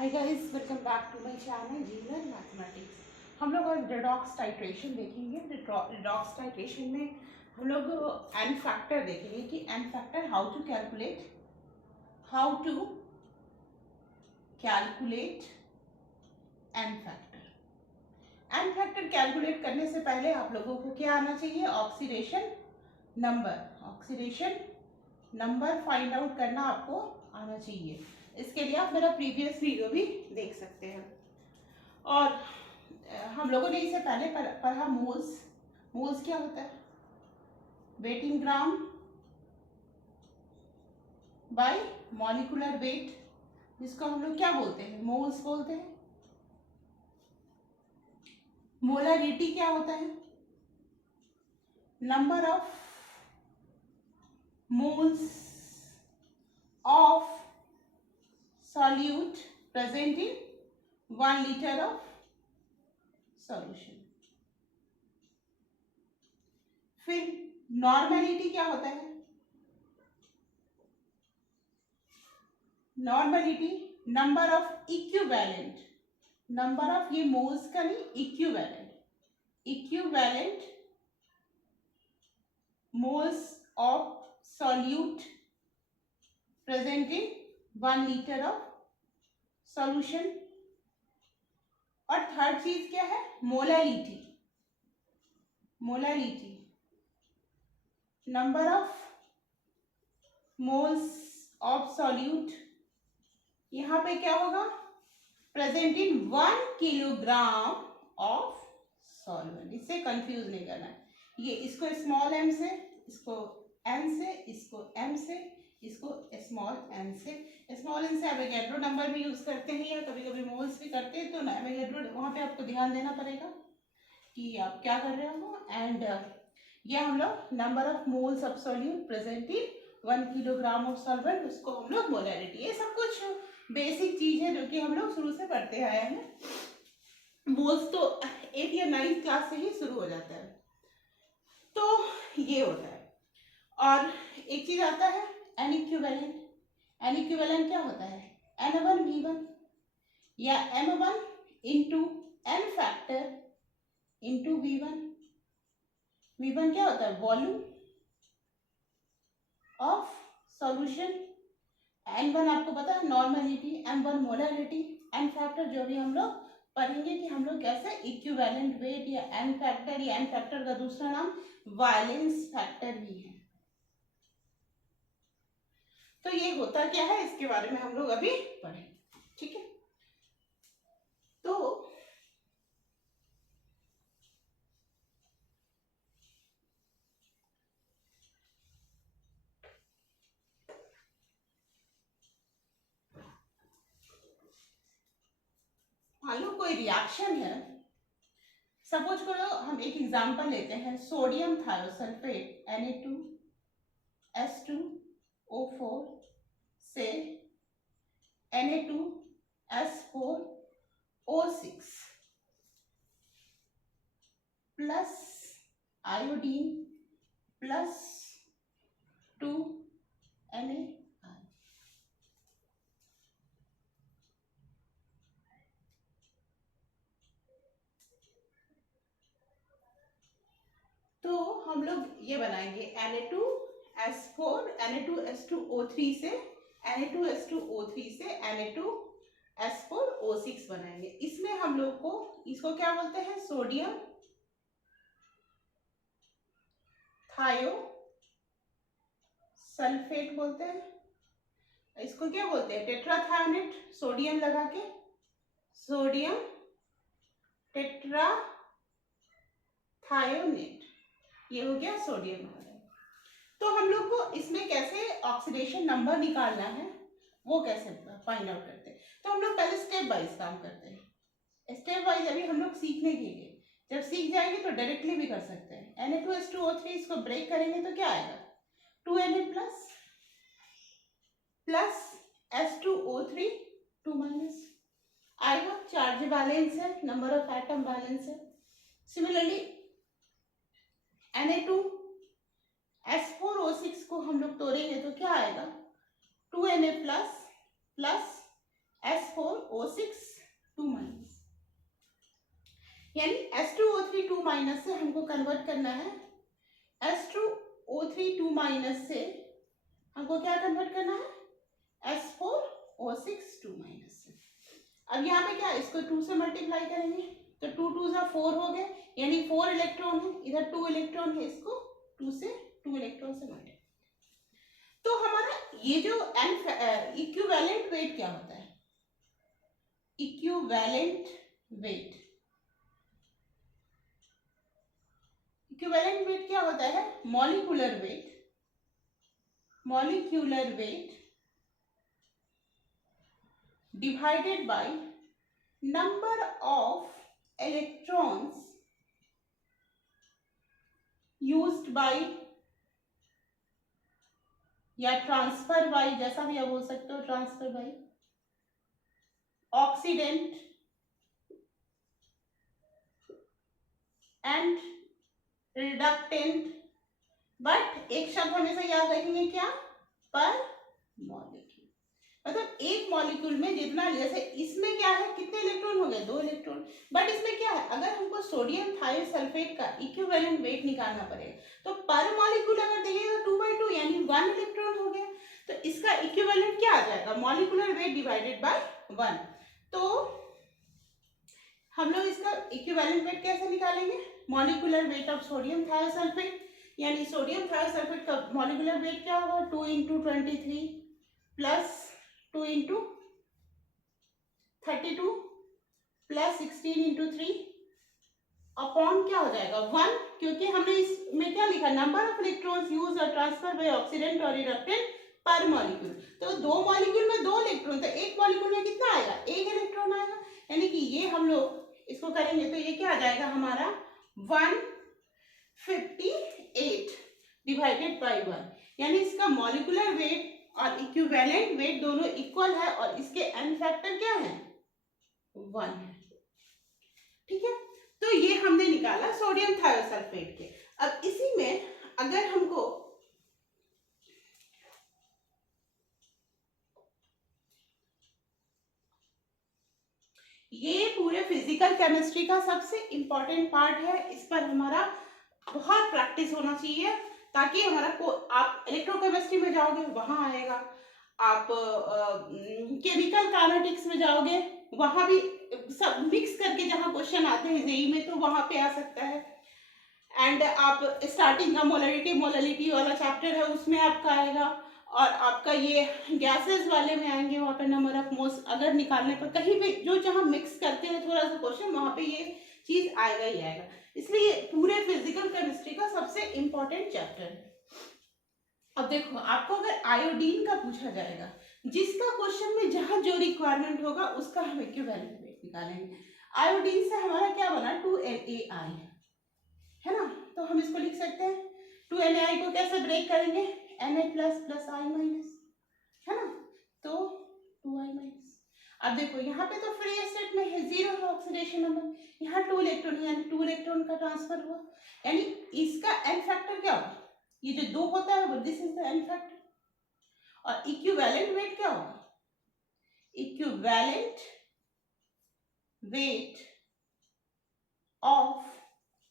Hi guys, welcome back to my channel जीलर mathematics. हम लोग आज रिडॉक्स टाइट्रेशन देखेंगे। रिडॉक्स टाइट्रेशन में हम लोग एन फैक्टर देखेंगे कि n factor how to calculate n factor. N factor calculate करने से पहले आप लोगों को क्या आना चाहिए? ऑक्सीडेशन नंबर फाइंड आउट करना आपको आना चाहिए। इसके लिए आप मेरा प्रीवियस वीडियो भी देख सकते हैं। और हम लोगों ने इसे पहले पढ़ा मोल्स क्या होता है? Weight in gram by molecular weight, जिसको हम लोग क्या बोलते हैं? मोल्स बोलते हैं। मोलरिटी क्या होता है? Number of moles of solute present in 1 liter of solution। फिर नॉर्मेलिटी क्या होता है? नॉर्मेलिटी नंबर ऑफ ये मोल्स का नहीं, equivalent moles of solute present in 1 litre of solution. और थर्ड चीज क्या है? Molality number of moles of solute, यहां पे क्या होगा? Present in 1 kilogram of solvent. इससे कंफ्यूज नहीं करना है। ये इसको स्मॉल एम से, इसको एन से, इसको एम से, इसको स्मॉल एन से। स्मॉल एन से एवोगैड्रो नंबर भी यूज करते हैं या कभी कभी मोल्स भी करते हैं। तो एवोगैड्रो वहां पे आपको ध्यान देना पड़ेगा कि आप क्या कर रहे हो। एंड ये हम लोग number of moles of solute present in 1 kilogram of solvent, उसको हम लोग मोलैरिटी। ये सब कुछ बेसिक चीज है जो कि हम लोग शुरू से पढ़ते आए हैं। मोल्स तो 8 या 9 क्लास से ही शुरू हो जाता है। तो ये होता है। और एक चीज आता है एन इक्विवेलेंट क्या होता है? N1V1 या M1 into N factor into V1 क्या होता है? Volume of solution. N1 आपको पता है normality, M1 molarity, N factor जो भी हम लोग पढ़ेंगे कि हम लोग कैसे इक्विवेलेंट वेट या एन फैक्टर, या एन फैक्टर का दूसरा नाम वैलेंस फैक्टर भी है। तो ये होता क्या है, इसके बारे में हम लोग अभी पढ़ें। ठीक है, तो मान लो कोई रिएक्शन है। सपोज करो हम एक एग्जांपल लेते हैं, सोडियम थायोसल्फेट Na2S2O4 से Na2S4O6 plus iodine plus 2Na। तो हम लोग ये बनाएंगे Na2S2O3 से Na2S2O6 बनाएंगे। इसमें हम लोग को इसको क्या बोलते हैं? सोडियम थायोसल्फेट बोलते हैं। इसको क्या बोलते हैं? टेट्राथायोनेट, सोडियम लगा के सोडियम टेट्राथायोनेट, ये हो गया सोडियम। तो हम लोग को इसमें कैसे ऑक्सीडेशन नंबर निकालना है वो कैसे फाइंड आउट करते हैं? तो हम लोग पहले स्टेप वाइज काम करते हैं। स्टेप वाइज अभी हम लोग सीखने के लिए, जब सीख जाएंगे तो डायरेक्टली भी कर सकते हैं। Na2S2O3 इसको ब्रेक करेंगे तो क्या आएगा? 2Na प्लस S2O3 2 माइनस आएगा। चार्ज बैलेंस है, नंबर ऑफ एटम बैलेंस है। सिमिलरली Na2S4O6 को हम लोग तोड़ेंगे तो क्या आएगा? 2Na प्लस S4O6 2 माइनस, यानी S2O3 2 माइनस से हमको कन्वर्ट करना है, S2O3 2 माइनस से हमको क्या कन्वर्ट करना है, S4O6 2 माइनस से। अब यहाँ पे क्या, इसको 2 से मल्टीप्लाई करेंगे तो 2 2 जा 4 हो गए, यानी 4 इलेक्ट्रॉन है, इधर 2 इलेक्ट्रॉन है, इसको 2 इलेक्ट्रॉन से मल्टीप्लाई। तो हमारा ये जो इक्विवेलेंट वेट क्या होता है, इक्विवेलेंट वेट, इक्विवेलेंट वेट क्या होता है, molecular weight, molecular weight divided by number of electrons used by, या ट्रांसफर बाय, जैसा भी आप बोल सकते हो, transfer by oxidant and reductant, but एक शब्द हमेशा याद रखेंगे, क्या, पर मॉलिक्यूल, मतलब एक मॉलिक्यूल में जितना, जैसे इसमें क्या है, कितने इलेक्ट्रॉन हो गए, 2 इलेक्ट्रॉन, बट इसमें क्या है, अगर हमको सोडियम थायोसल्फेट का इक्विवेलेंट वेट निकालना पड़ेगा तो पर मॉलिक्यूल अगर देखिएगा 2/2 यानी 1 इलेक्ट्रॉन हो गया, तो इसका इक्विवेलेंट क्या आ जाएगा, मॉलिक्यूलर वेट डिवाइडेड बाय 1। तो हम लोग इसका इक्विवेलेंट वेट कैसे निकालेंगे, molecular weight of sodium thiosulphate, यानी सोडियम थायोसल्फेट का मॉलिक्यूलर वेट क्या होगा, 2 × 23 प्लस 2 × 32 प्लस 16 × 3 अपॉन क्या हो जाएगा 1, क्योंकि हमने इसमें क्या लिखा, नंबर ऑफ इलेक्ट्रॉन्स यूज और ट्रांसफर बाय ऑक्सीडेंट और रिडक्टेंट पर मॉलिक्यूल, तो 2 मॉलिक्यूल में 2 इलेक्ट्रॉन, तो एक मॉलिक्यूल में कितना आएगा, 1 इलेक्ट्रॉन आएगा, यानी कि ये हम लोग इसको करेंगे तो ये क्या आ जाएगा हमारा 158 डिवाइडेड बाय 1, यानी इसका मॉलिक्यूलर वेट और इक्विवेलेंट वेट दोनों इक्वल है और इसके एन फैक्टर क्या है, 1 है, ठीक है। तो ये हमने निकाला सोडियम थायोसल्फेट के। अब इसी में अगर हमको ये पूरे फिजिकल केमिस्ट्री का सबसे इंपॉर्टेंट पार्ट है, इस पर हमारा बहुत प्रैक्टिस होना चाहिए, ताकि हमारा को आप इलेक्ट्रोकेमिस्ट्री में जाओगे वहां आएगा, आप केमिकल काइनेटिक्स में जाओगे वहां भी सब मिक्स करके जहां क्वेश्चन आते हैं जेई में, तो वहां पे आ सकता है। एंड आप स्टार्टिंग का मोलैलिटी वाला चैप्टर है उसमें आपका आएगा, और आपका ये गैसेस वाले में आएंगे, वहाँ पर नंबर ऑफ मोल्स अगर निकालने पर कहीं भी जो जहाँ मिक्स करते हैं थोड़ा सा क्वेश्चन, वहाँ पे ये चीज आएगा ही आएगा, इसलिए पूरे फिजिकल केमिस्ट्री का सबसे इंपॉर्टेंट चैप्टर है। अब देखो, आपको अगर आयोडीन का पूछा जाएगा, जिसका क्वेश्चन में जहां जो रिक्वायरमेंट होगा उसका हम इक्विवेलेंट वेट निकालेंगे। आयोडीन से हमारा क्या बना, 2NaI है ना, तो हम इसको लिख सकते हैं 2NaI को कैसे ब्रेक करेंगे, Na plus plus I minus, है ना, तो 2I माइनस। अब देखो यहाँ पे तो फ्री स्टेट में है, 0 है ऑक्सीडेशन नंबर, यहाँ 2 इलेक्ट्रॉन, यानी 2 इलेक्ट्रॉन का ट्रांसफर हुआ, यानी इसका एन फैक्टर क्या होगा, ये जो 2 होता है this is the N factor. और इक्विवेलेंट वेट क्या होगा, equivalent weight of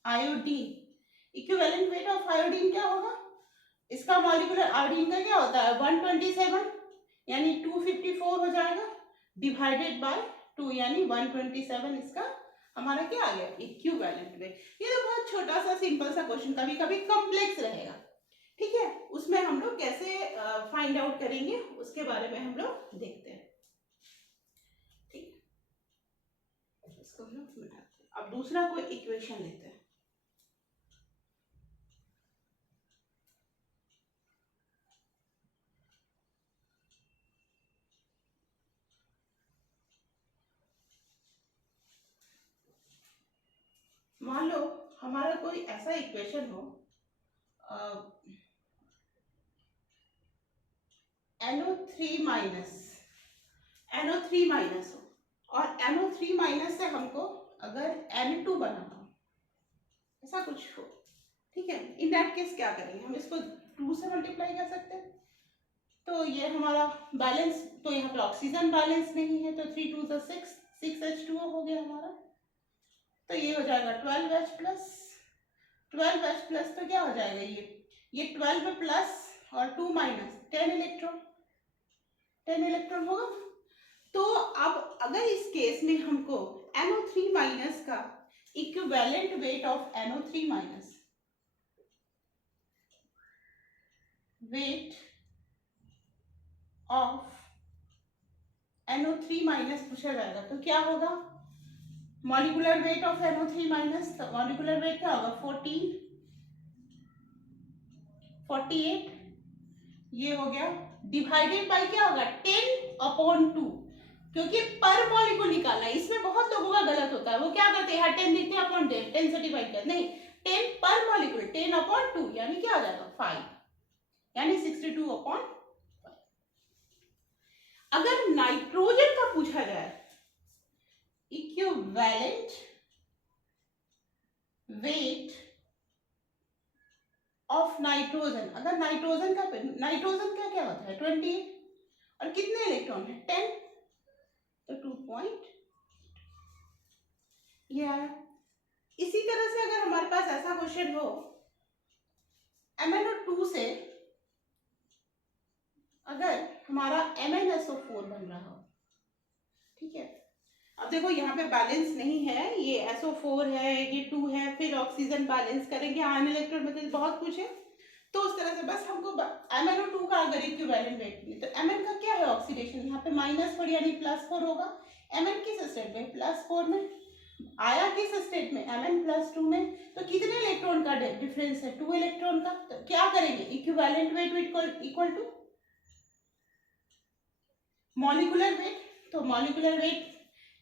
iodine, equivalent weight of iodine क्या होगा, इसका मॉलिक्यूलर आयोडीन का क्या होता है 127, यानी 254 हो जाएगा, डिवाइडेड बाय 2 यानी 127, इसका हमारा क्या आ गया, इक्विवेलेंट वेट। ये तो बहुत छोटा सा सिंपल सा क्वेश्चन, कभी कभी कॉम्प्लेक्स रहेगा, ठीक है, उसमें हम लोग कैसे फाइंड आउट करेंगे उसके बारे में हम लोग देखते हैं, ठीक, इसको हम लोग मिटाते हैं। अब दूसरा कोई इक्वेशन लेते हैं, मान लो हमारा कोई ऐसा इक्वेशन हो, NO3 माइनस हो, और NO3 माइनस से हमको अगर N2 बनाना हो, ऐसा कुछ हो, ठीक है, इन दैट केस क्या करेंगे, हम इसको 2 से मल्टीप्लाई कर सकते हैं, तो ये हमारा बैलेंस, तो यहाँ पे ऑक्सीजन बैलेंस नहीं है, तो 3 2 6, 6H2O हो गया हमारा। तो ये हो जाएगा 12H प्लस, 12H प्लस तो क्या हो जाएगा, ये 12 प्लस और 2 माइनस 10 इलेक्ट्रॉन, 10 इलेक्ट्रॉन होगा। तो अब अगर इस केस में हमको NO3 माइनस का equivalent weight of NO3 minus, weight of NO3 minus पूछा जाएगा तो क्या होगा, molecular weight of NO3 minus, तो मॉलिक्यूलर वेट क्या होगा 14, 48, ये हो गया, डिवाइडेड बाय क्या होगा 10/2, क्योंकि पर मॉलिक्यूल निकालना है। इसमें बहुत लोगों का गलत होता है, वो क्या करते हैं 10 लिखते हैं अपॉन 10, 10 से डिवाइड कर, नहीं 10 पर मॉलिक्यूल, 10/2 यानी क्या आ जाएगा 5, यानी 62/5। अगर नाइट्रोजन का पूछा जाए इक्विवेलेंट वेट ऑफ नाइट्रोजन, अगर नाइट्रोजन का क्या होता है 28 और कितने इलेक्ट्रॉन है 10, तो 2. ये आया। इसी तरह से अगर हमारे पास ऐसा क्वेश्चन हो MnO2 से अगर हमारा MnSO4 बन रहा हो, ठीक है, अब देखो यहाँ पे बैलेंस नहीं है, ये SO4 है, ये 2 है, फिर ऑक्सीजन बैलेंस करेंगे, आयन इलेक्ट्रॉन मतलब बहुत कुछ है। तो उस तरह से बस हमको MnO2 का अगर इक्विवेलेंट वेट मिले, तो Mn का क्या है ऑक्सीडेशन, यहाँ पे -4 यानी +4 होगा। Mn किस स्टेट में +4 में, आया किस स्टेट में Mn +2 में, तो कितने इलेक्ट्रॉन का डिफरेंस है 2 इलेक्ट्रॉन का। तो क्या करेंगे equivalent weight equal to molecular weight, तो मॉलिक्यूलर वेट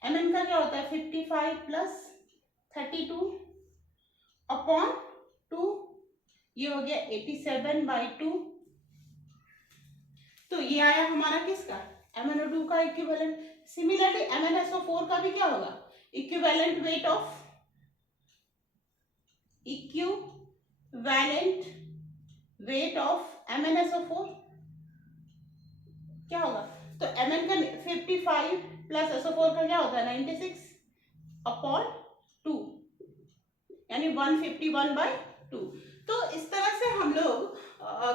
Mn का क्या होता है 55 + 32 अपॉन 2, ये हो गया 87/2। तो ये आया हमारा किसका MnO2 का इक्विवेलेंट। सिमिलरली MnSO4 का भी क्या होगा इक्विवेलेंट वेट ऑफ MnSO4 क्या होगा, तो Mn का 55 प्लस SO4 का क्या होता है 96/2 यानी 151/2। तो इस तरह से हम लोग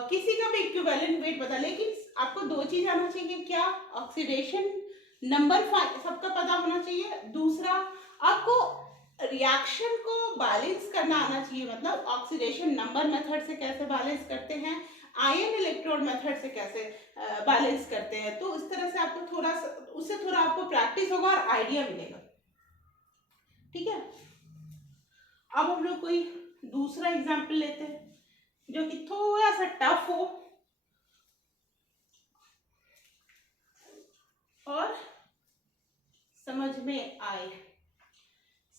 किसी का भी इक्विवेलेंट वेट बता, लेकिन आपको दो चीज आना चाहिए, क्या ऑक्सीडेशन नंबर सबका पता होना चाहिए, दूसरा आपको रिएक्शन को बैलेंस करना आना चाहिए, मतलब ऑक्सीडेशन नंबर मेथड से कैसे बैलेंस करते हैं, आयन इलेक्ट्रोड मेथड से कैसे बैलेंस करते हैं। तो इस तरह से आपको थोड़ा सा उससे थोड़ा आपको प्रैक्टिस होगा और आइडिया मिलेगा, ठीक है। अब हम लोग कोई दूसरा एग्जाम्पल लेते हैं जो कि थोड़ा सा टफ हो और समझ में आए।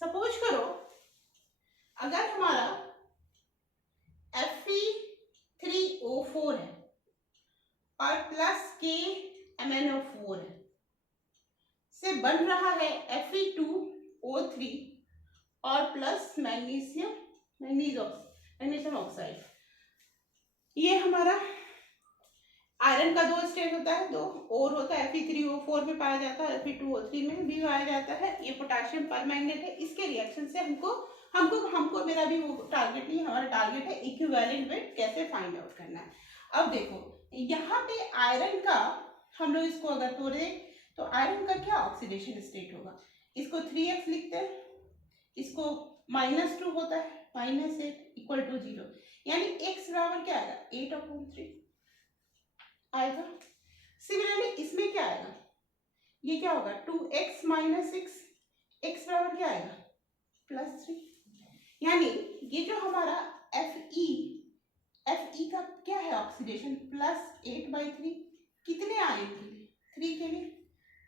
सपोज करो अगर हमारा Fe3O4 है और प्लस KMnO4 है, से बन रहा है Fe2O3 और प्लस मैग्नीशियम ऑक्साइड। ये हमारा आयरन का 2 स्टेट होता है, 2 और होता है, Fe3O4 में पाया जाता है, Fe2O3 में भी पाया जाता है। ये पोटेशियम परमैंगनेट है। इसके रिएक्शन से हमको मेरा भी वो टारगेट नहीं, हमारा टारगेट है इक्विवेलेंट वेट कैसे फाइंड आउट करना है। अब देखो यहाँ पे आयरन का हम लोग इसको अगर तोड़े तो आयरन का क्या ऑक्सीडेशन स्टेट होगा, इसको 3x लिखते हैं, इसको -2 होता है, -8 = 0, यानी x बराबर क्या आएगा 8/3 आएगा। सिमिलरली इसमें क्या आएगा, ये क्या होगा 2x - 6, x बराबर क्या आएगा +3, यानी ये जो हमारा Fe का क्या है ऑक्सीडेशन +8/3, कितने आयन के लिए 3 के लिए।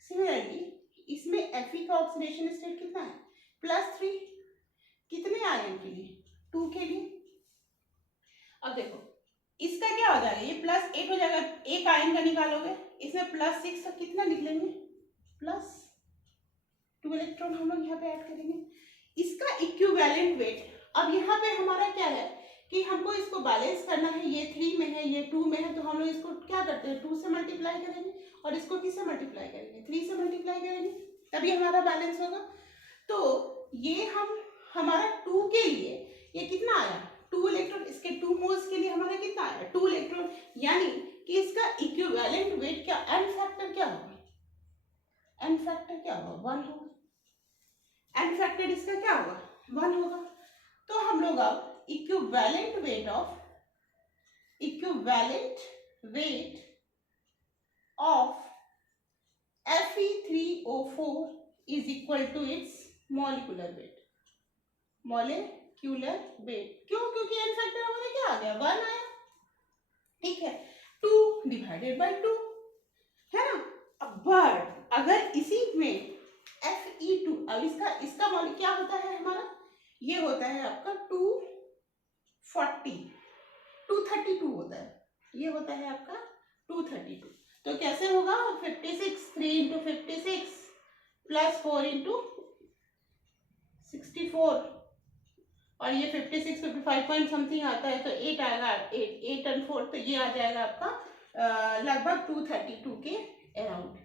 सिमिलरली इसमें Fe का ऑक्सीडेशन स्टेट कितना है +3, कितने आयन के लिए 2 के लिए। अब देखो इसका क्या हो जाएगा, ये +8 हो जाएगा, एक आयन का निकालोगे, इसमें +6 का कितना निकलेंगे +2 इलेक्ट्रॉन हम लोग यहाँ पे ऐड करेंगे। इसका इक्विवेलेंट वेट, अब यहाँ पे हमारा क्या है कि हमको इसको बैलेंस करना है, ये 3 में है, ये 2 में है, तो हम लोग इसको क्या करते हैं, 2 से मल्टीप्लाई करेंगे और इसको किससे मल्टीप्लाई करेंगे, 3 से मल्टीप्लाई करेंगे, तभी हमारा बैलेंस होगा। तो ये हमारा 2 के लिए ये कितना आया, 2 इलेक्ट्रॉन, इसके 2 मोल्स के लिए हमारा कितना आया, 2 इलेक्ट्रॉन, यानी कि इसका इक्विवेलेंट वेट क्या, एन फैक्टर क्या होगा, एन फैक्टर क्या होगा, 1 होगा, एन फैक्टर इसका क्या होगा, 1 होगा। तो हम लोग अब equivalent weight of Fe3O4 is equal to its molecular weight, molecular weight। क्यों, क्योंकि एन फैक्टर हमारा क्या आ गया, 1 आया, ठीक है, 2 डिवाइडेड बाई 2 है ना। अब बट अगर इसी में Fe2, अब इसका मॉलिक्यूल क्या होता है हमारा, ये होता है आपका 232 होता है, ये होता है आपका 232। तो कैसे होगा, 56, 3 इंटू 56 प्लस 4 इंटू 64, और ये 56 55 पॉइंट समथिंग आता है, तो 8 आएगा, 8 and 4, तो ये आ जाएगा आपका लगभग 232 के अराउंड।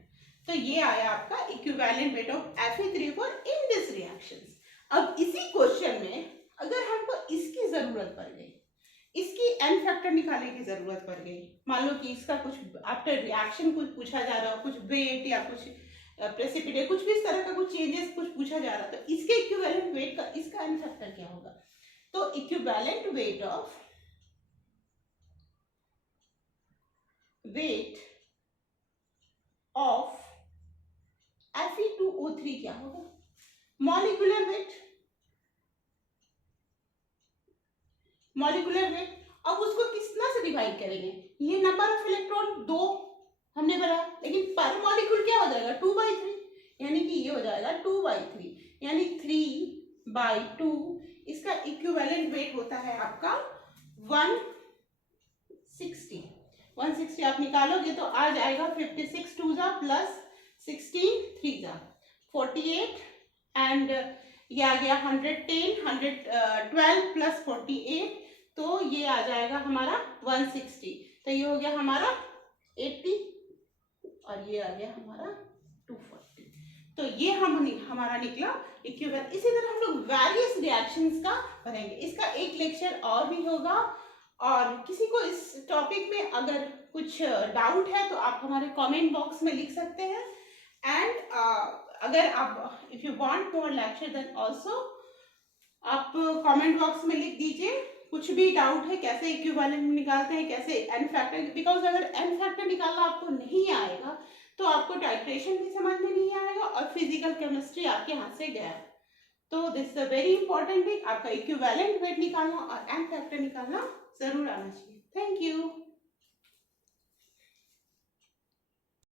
तो ये आया आपका equivalent weight of Fe3O4 in this reactions. अब इसी क्वेश्चन में अगर हमको इसकी जरूरत पड़ गई, इसकी एन फैक्टर निकालने की जरूरत पड़ गई, मान लो कि इसका कुछ आफ्टर रिएक्शन कुछ पूछा जा रहा, कुछ वेट या कुछ प्रेसिपिटेट, कुछ भी इस तरह का कुछ चेंजेस कुछ पूछा जा रहा, तो इसके इक्विवेलेंट वेट का इसका एन फैक्टर क्या होगा। तो इक्विवेलेंट वेट ऑफ Fe2O3 क्या होगा, मॉलिक्यूलर वेट, अब उसको कितना से डिवाइड करेंगे, ये नंबर ऑफ इलेक्ट्रॉन 2 हमने बनाया, लेकिन पर मॉलिक्यूल क्या हो जाएगा, 2/3, यानी कि ये हो जाएगा 2/3, यानी 3/2। इसका इक्विवेलेंट वेट होता है आपका 160 आप निकालोगे तो आ जाएगा 56 2 जा प्लस 16 3 जा 48, एंड ये आ गया 112 प्लस 48, तो ये आ जाएगा हमारा 160, तो ये हो गया हमारा 80 और ये आ गया हमारा 240। तो ये हमारा निकला इक्विवेलेंट। इसी तरह हम लोग वेरियस रिएक्शंस का करेंगे, इसका एक लेक्चर और भी होगा, और किसी को इस टॉपिक में अगर कुछ डाउट है तो आप हमारे कमेंट बॉक्स में लिख सकते हैं, एंड अगर आप if you want more lecture then also आप कमेंट बॉक्स में लिख दीजिए कुछ भी डाउट है, कैसे इक्विवेलेंट निकालते हैं, कैसे एन फैक्टर, बिकॉज अगर एन फैक्टर निकालना आपको नहीं आएगा तो आपको टाइट्रेशन भी समझ में नहीं आएगा और फिजिकल केमिस्ट्री आपके हाथ से गया। तो this is a very important thing, आपका इक्विवेलेंट वेट निकालना और एन फैक्टर निकालना जरूर आना चाहिए। Thank you.